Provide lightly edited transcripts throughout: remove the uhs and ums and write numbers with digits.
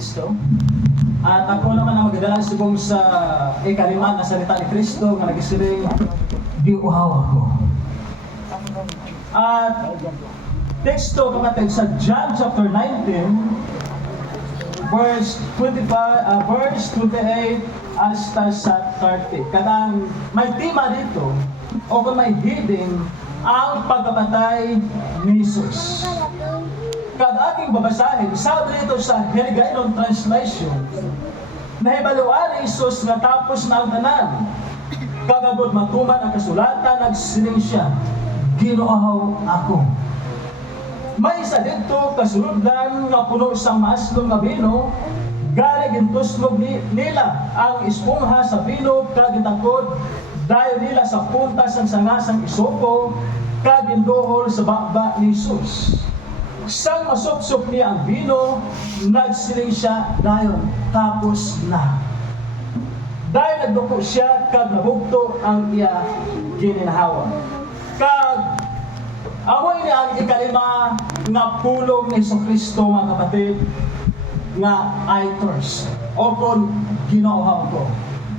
Kristo. At ako naman ang magdadala subong sa ikalima na salita ni Kristo nga nagisiling, giuhaw ako. At teksto kapatid sa John chapter 19, verse 28 hasta sa 30. Kadang may tema dito o kung may heading ang pagkamatay ni Jesus. Kada aking babasahin, sabi dito sa Hiligaynon Translation, nahibaluan ni Jesus nga tapos na ang tanan. Kagagod matuman ang kasulatan, nagsiling siya, ginuahaw ako. May isa dito kasulatan nga puno sa maaslong nga bino, galing intuslog nila ang espongha sa bino, kagitakod, dahil nila sa puntas ng sangasang isopo, kagindohol sa bakba ni Jesus. Sang masupsup niya ang bino, nagsiling siya dayon, tapos na. Dahil nagduko siya, kag nabugto ang iya gininahawa. Kag amoy niya ang ikalima nga pulong ni Jesucristo, mga kapatid, nga aitors, o kung ginauhaw ko.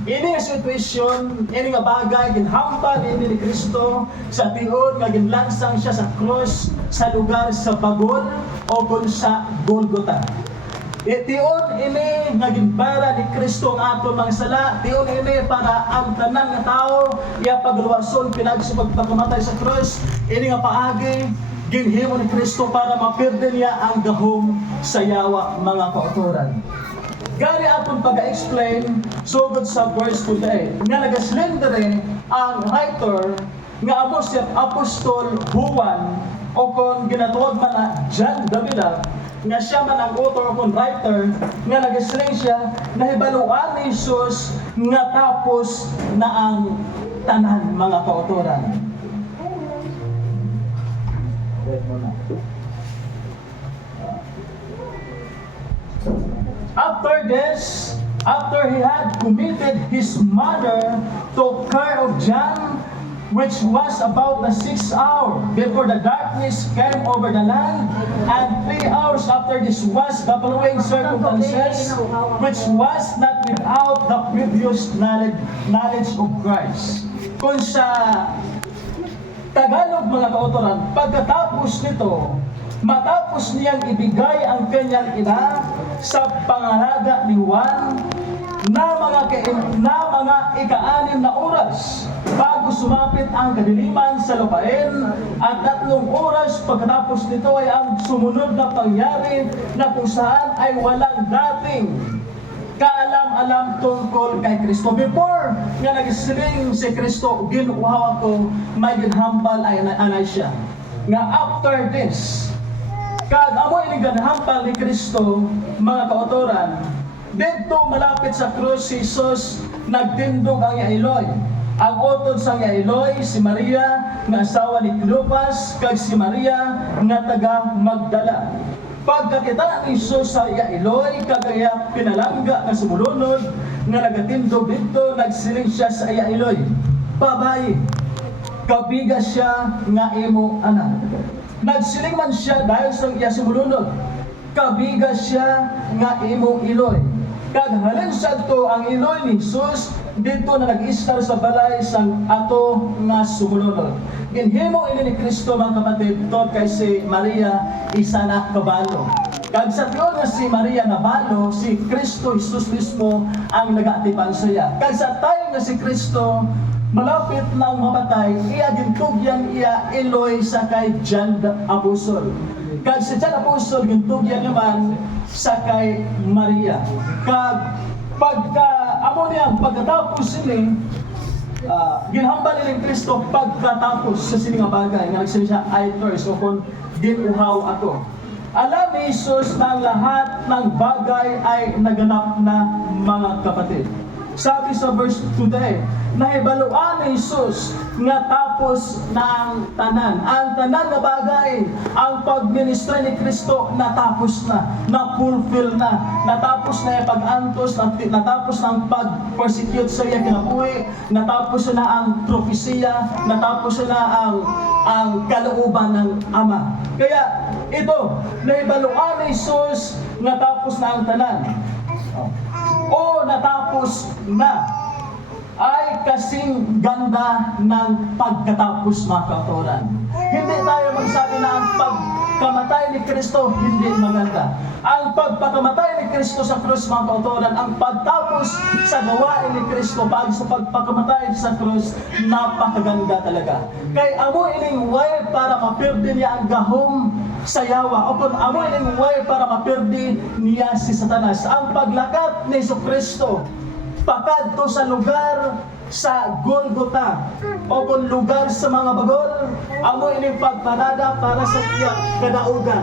Ini nga situation, ini nga bagay, ginhambal ini ni Kristo sa tiyon, nga ginlansang siya sa cross, sa lugar sa Bagol, o kung sa Golgota. Tiyon ini nga ginpara ni Kristo ang ato mga sala, tiyon ini para ang tanan nga tao, iya pagluwason, pinagsipag pagkamatay sa cross, ini nga paagi, ginhimo ni Kristo para mapirde niya ang gahom sa yawa mga kauturan. Gani atong pag-explain sugod sa verse 28 nga nagaslendere ang writer nga amo si Apostol Juan o kung ginatuwag man na John Davila nga siya man ang author o kung writer nga nagaslend siya nahibaluan ni Jesus nga tapos na ang tanan mga kauturan. After this, after he had committed his mother to care of John, which was about the 6th hour before the darkness came over the land, and 3 hours after this was the following circumstances, which was not without the previous knowledge of Christ. Kung sa Tagalog mga kautoran, pagkatapos nito, matapos niyang ibigay ang kanyang ina sa pangalaga ni Juan na mga ika-anim na oras bago sumapit ang kadiliman sa lupain, at 3 oras pagkatapos nito ay ang sumunod na pangyari na kung saan ay walang dating kaalam-alam tungkol kay Kristo. Before nga nagsiling si Kristo, ginuhaw ako, may ginhambal ay anay siya. Nga after this, kag amoy ni ganhampal ni Kristo, mga kautoran, dito malapit sa krus si Jesus nagtindog ang yailoy. Ang utod sa yailoy si Maria nga asawa ni Cleopas, kag si Maria nga taga Magdala. Pagkakita ni Jesus sa yailoy, kagaya pinalangga nga sumulunod nga nagatindog dito, nagsiling siya sa yailoy, babae, kabiga siya nga imo anak. Nagsiling man siya dahil sa iya sumulunod, kabiga siya nga imo iloy. Kag halin sadto ang iloy ni Jesus dito na nag-istar sa balay sang ato nga sumulunod. Ginhimo ini ni Kristo mga kapatid to kay si Maria isa na kabalo. Kag sa tiyon nga si Maria nabalo, si Kristo Jesus mismo ang nagaatipan sa iya. Kag sa tayo nga si Kristo malapit na mamatay, iya gintugyan iya iloy sa kay John Apostol. Kag si John Apostol gintugyan naman sa kay Maria. Kag pagkatapos sini, ginhambal ni Kristo pagkatapos sa sini nga bagay nga nagsiling siya aitors o kung ginuhaw ako. Alam ni Jesus na lahat ng bagay ay naganap na mga kapatid. Sabi sa verse 2 nahibaluan ni Jesus nga tapos na ang tanan. Ang tanan na bagay, ang pagministra ni Kristo natapos na, na-fulfill na, natapos na yung pag-antos, natapos na ang pag-persecute sa iya kinabuhi, natapos na ang propesiya, natapos na ang kalooban ng Ama. Kaya ito, nahibaluan ni Jesus nga tapos natapos na ang tanan. O natapos na ay kasing ganda ng pagkatapos, mga kauturan. Hindi tayo magsabi na ang pagkamatay ni Kristo hindi maganda. Ang pagpakamatay ni Kristo sa krus, mga kauturan, ang pagtapos sa gawain ni Kristo sa pagpakamatay sa krus, napakaganda talaga. Kay amo ining way para mapirdi niya ang gahom sa yawa, o kung amo ining way para mapirdi niya si Satanas. Ang paglakat ni Kristo pakadto sa lugar sa Golgota, o kung lugar sa mga bagol, amo ining pagparada para sa iya kadaugan.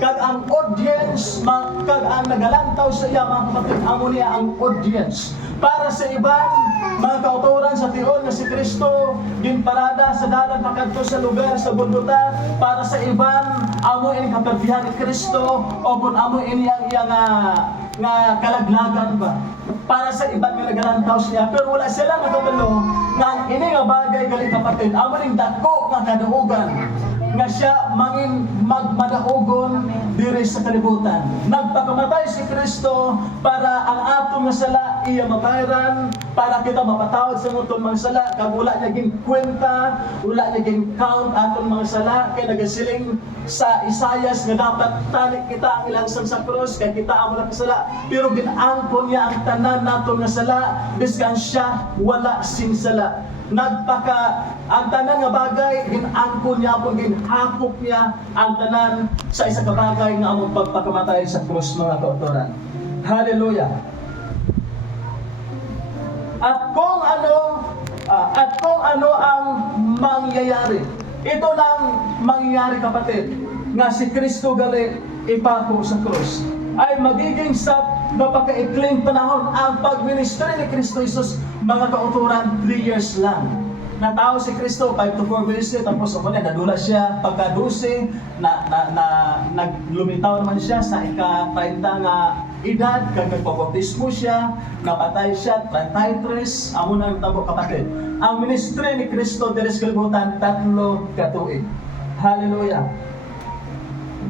Kag ang audience, kag ang nagalantaw sa iya, mga kapatid, amo niya ang audience. Para sa iban, mga kauturan sa tiyon na si Kristo, ginparada sa dalan pakadto sa lugar sa Golgota. Para sa iban, amo ining kaperdihan ni Kristo, o kung amo ini ang iya nga kalaglagan ba. Para sa iban nga nagalantaw siya, pero wala sila nakabalo nga ini nga bagay gali kapatid, amo ning dako nga kadaugan nga siya mangin magmadaugon diri sa kalibutan. Nagpakamatay si Kristo para ang atong nga sala iya mabayran, para kita mapatawad sa atong mga sala. Kag wala niya ging kwenta, wala niya ging count atong mga sala, kay nagasiling sa Isayas nga dapat talik kita ang ilansang sa krus kay kita amo na kasala, pero ginaangkon niya ang tanan naton nga sala biskan siya wala sin sala. Ang tanan nga bagay ginangkon niya, kung ginhakop niya ang tanan sa isa ka bagay nga among pagpakamatay sa krus, mga kauturan. Hallelujah. At kung ano ang mangyayari, ito lang mangyayari, kapatid, nga si Kristo gali ipako sa krus, ay magiging sa napakaikling panahon. Ang pagministry ni Kristo Jesus, mga kauturan, 3 years lang. Natao si Kristo 5 to 4 years, tapos ako na nadula siya pagka-12 naglumitaw naman siya sa ika-30 nga edad, kag nagpabautismo siya, napatay siya 33. Amo na ang tabo, kapatid. Ang ministry ni Kristo diri sa kalibutan 3 ka tuig. Hallelujah.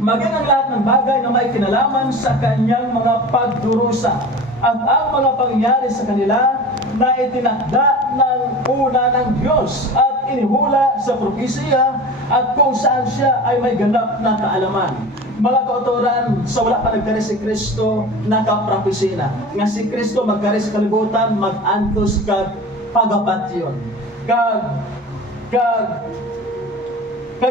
Maging ang lahat ng bagay na may kinalaman sa kanyang mga pagdurusa at ang mga pangyayari sa kanila na itinakda ng una ng Diyos at inihula sa propesya, at kung saan siya ay may ganap na kaalaman. Mga kauturan, sa wala pa nagkari si Kristo, nakapropesya na nga si Kristo magkari sa kalibutan, mag-antos kag pagapatyon. Kag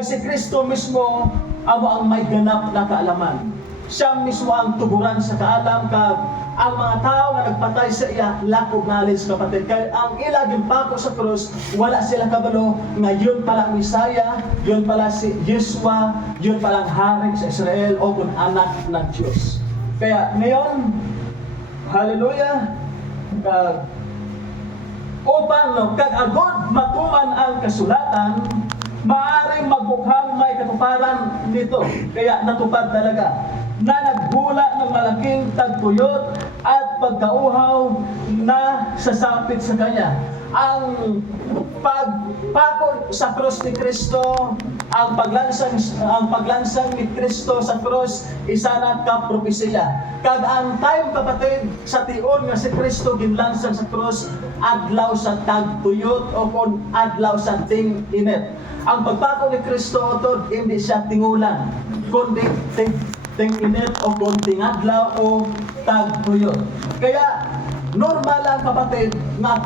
si Kristo mismo amo ang may ganap na kaalaman. Siya mismo ang tuguran sa kaalam, kag ang mga tao nga nagpatay sa iya lakob knowledge, kapatid. Kaya ang ila ginpako sa krus, wala sila kabalo nga yun pala Misaya, yun pala si Yeshua, yun palang hari sa Israel, o kung anak ng Diyos. Kaya ngayon, hallelujah, upang kag agod matuman ang kasulatan, maaring magbukhang may katuparan nito. Kaya natupad talaga na naghula ng malaking tagtuyot at pagkauhaw na sasapit sa kanya. Ang pagpako sa krus ni Kristo, ang paglansang ni Kristo sa krus, isa na kapropesya. Kag ang time, kapatid, sa tion nga si Kristo ginlansang sa krus, adlaw sa tagtuyot, o kung adlaw sa ting-init. Ang pagpako ni Kristo tod, hindi siya tingulan, kundi ting-init, o konting adlaw o tagtuyot. Kaya normal lang, kapatid, nga